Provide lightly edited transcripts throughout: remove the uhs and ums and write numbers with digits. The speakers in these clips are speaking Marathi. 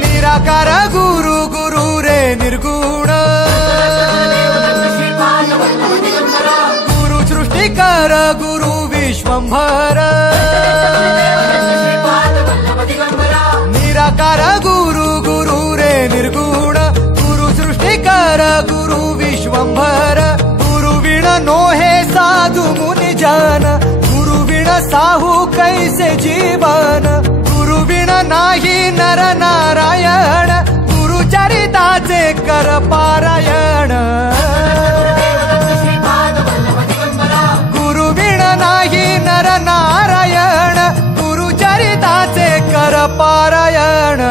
निराकार गुरु गुरु रे निर्गुण गुरु सृष्टिकर गुरु विश्वंभर निराकार गुरु गुरु रे निर्गुण गुरु सृष्टिकर गुरु विश्वंभर गुरु विण नोहे साधु मुनि जन गुरु विण साहू कैसे जीवन गुरु विण नाही नर नारायण गुरु चरिताचे कर पारायण गुरु विण नाही नर नारायण गुरु चरिताचे कर पारायण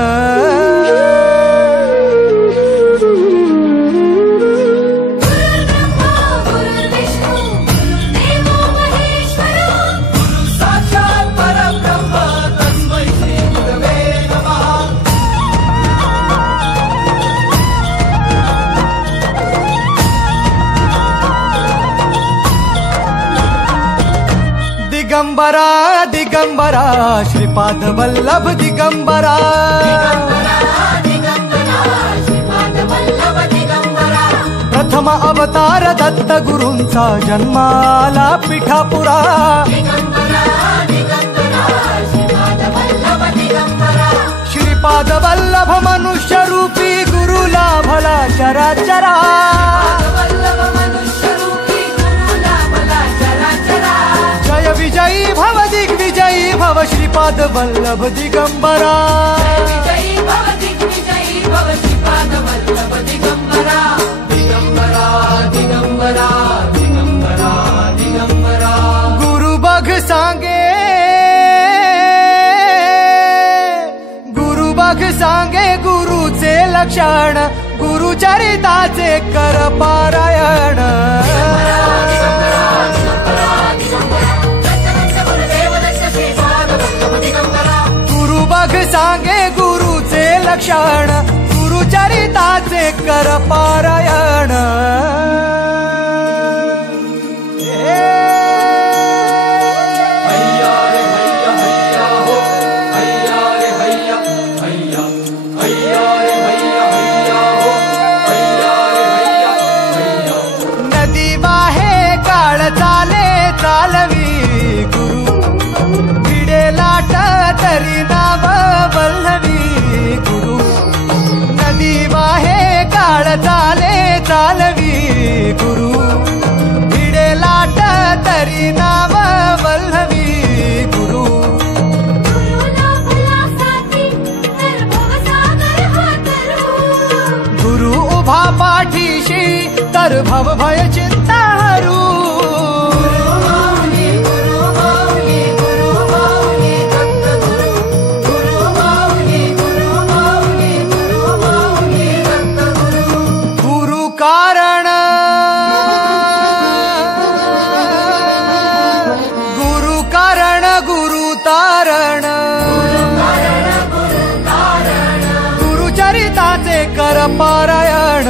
दिगंबरा दिगंबरा श्रीपाद वल्लभ दिगंबरा प्रथम अवतार दत्त गुरूंचा जन्माला पिठापुरा श्रीपाद वल्लभ मनुष्य रूपी गुरु लाभला चराचरा जय विजयी भव दिग्विजयी भव श्रीपाद वल्लभ दिगंबरा दिगंबरा दिगंबरा दिगंबरा दिगंबरा गुरु बघ सांगे गुरुचे लक्षण गुरु चरिताचे कर पारायण गुरु बघ सांगे गुरुचे लक्षण गुरु चरिताचे कर पारायण नदी वाहे काळ चाले चालवी गुरु भिडे लाट तरी नाव वल्लवी गुरु नदी वाहे काळ चाले चालवी गुरु भिडे लाट तरी नाव वल्लवी गुरु गुरु उभा पाठीशी तर भव भय चिंता हरू गुरु कारण गुरु तारण गुरु चरिताचे कर पारायण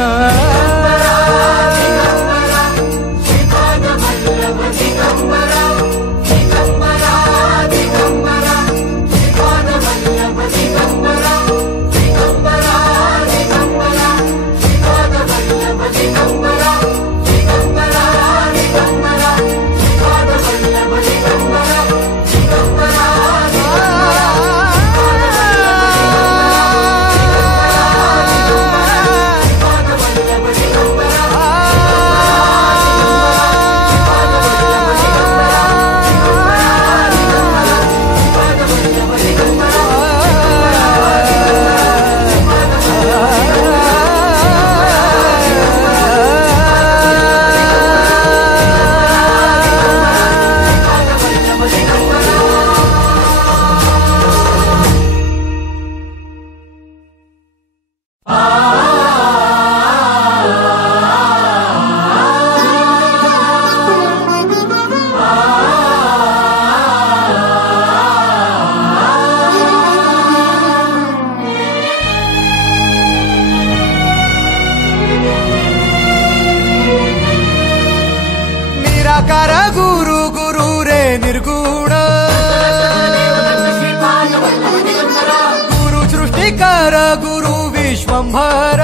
निराकार गुरु गुरु रे निर्गुण गुरु सृष्टिकर गुरु विश्वंभर